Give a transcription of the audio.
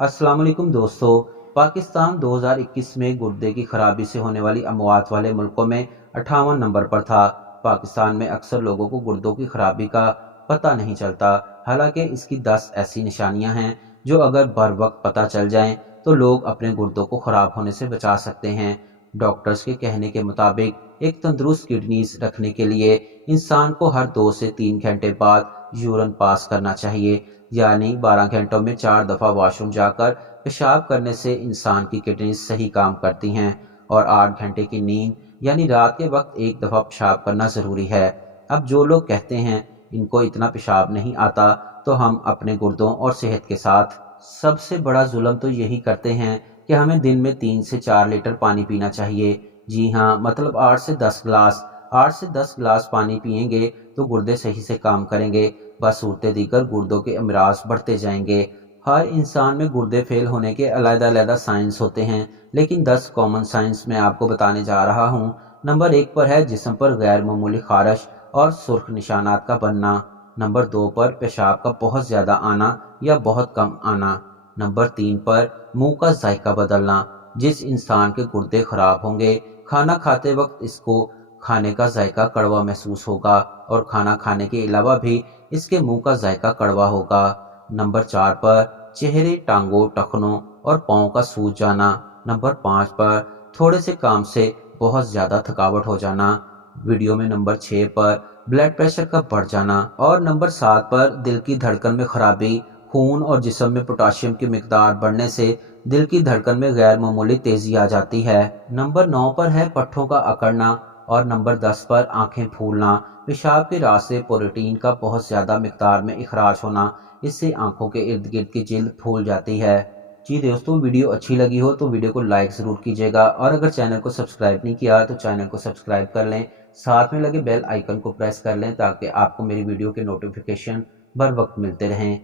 अस्सलाम वालेकुम दोस्तों। पाकिस्तान 2021 में गुर्दे की खराबी से होने वाली अमवात वाले मुल्कों में 58 नंबर पर था। पाकिस्तान में अक्सर लोगों को गुर्दों की खराबी का पता नहीं चलता। हालांकि इसकी 10 ऐसी निशानियां हैं जो अगर बर वक्त पता चल जाएं तो लोग अपने गुर्दों को खराब होने से बचा सकते हैं। डॉक्टर्स के कहने के मुताबिक एक तंदुरुस्त किडनीज रखने के लिए इंसान को हर 2 से 3 घंटे बाद यूरिन पास करना चाहिए, यानी 12 घंटों में 4 दफ़ा वॉशरूम जाकर पेशाब करने से इंसान की किडनी सही काम करती हैं। और 8 घंटे की नींद यानी रात के वक्त एक दफ़ा पेशाब करना ज़रूरी है। अब जो लोग कहते हैं इनको इतना पेशाब नहीं आता, तो हम अपने गुर्दों और सेहत के साथ सबसे बड़ा जुल्म तो यही करते हैं कि हमें दिन में 3 से 4 लीटर पानी पीना चाहिए। जी हाँ, मतलब 8 से 10 गिलास पानी पिएंगे तो गुर्दे सही से काम करेंगे। बसूरत दीगर गुर्दों के अमराज बढ़ते जाएंगे। हर इंसान में गुर्दे फेल होने के अलग-अलग साइंस होते हैं, लेकिन 10 कॉमन साइंस मैं आपको बताने जा रहा हूँ। नंबर 1 पर है जिस्म पर गैर मामूली खारिश और सुर्ख निशानात का बनना। नंबर 2 पर पेशाब का बहुत ज़्यादा आना या बहुत कम आना। नंबर 3 पर मुंह का जायका बदलना। जिस इंसान के गुर्दे खराब होंगे, खाना खाते वक्त इसको खाने का जायका कड़वा महसूस होगा और खाना खाने के अलावा भी इसके मुंह का जायका कड़वा होगा। नंबर 4 पर चेहरे, टांगों, टखनों और पाँव का सूज जाना। नंबर 5 पर थोड़े से काम से बहुत ज़्यादा थकावट हो जाना। वीडियो में नंबर 6 पर ब्लड प्रेशर का बढ़ जाना। और नंबर 7 पर दिल की धड़कन में खराबी। खून और जिस्म में पोटाशियम की मिकदार बढ़ने से दिल की धड़कन में गैर मामूली तेजी आ जाती है। नंबर 9 पर है पट्ठों का अकड़ना। और नंबर 10 पर आंखें फूलना। पेशाब के रास्ते प्रोटीन का बहुत ज़्यादा मिकदार में इखराज होना। इससे आंखों के इर्द गिर्द की जिल्द फूल जाती है। जी दोस्तों, वीडियो अच्छी लगी हो तो वीडियो को लाइक ज़रूर कीजिएगा, और अगर चैनल को सब्सक्राइब नहीं किया तो चैनल को सब्सक्राइब कर लें। साथ में लगे बेल आइकन को प्रेस कर लें ताकि आपको मेरी वीडियो के नोटिफिकेशन बर वक्त मिलते रहें।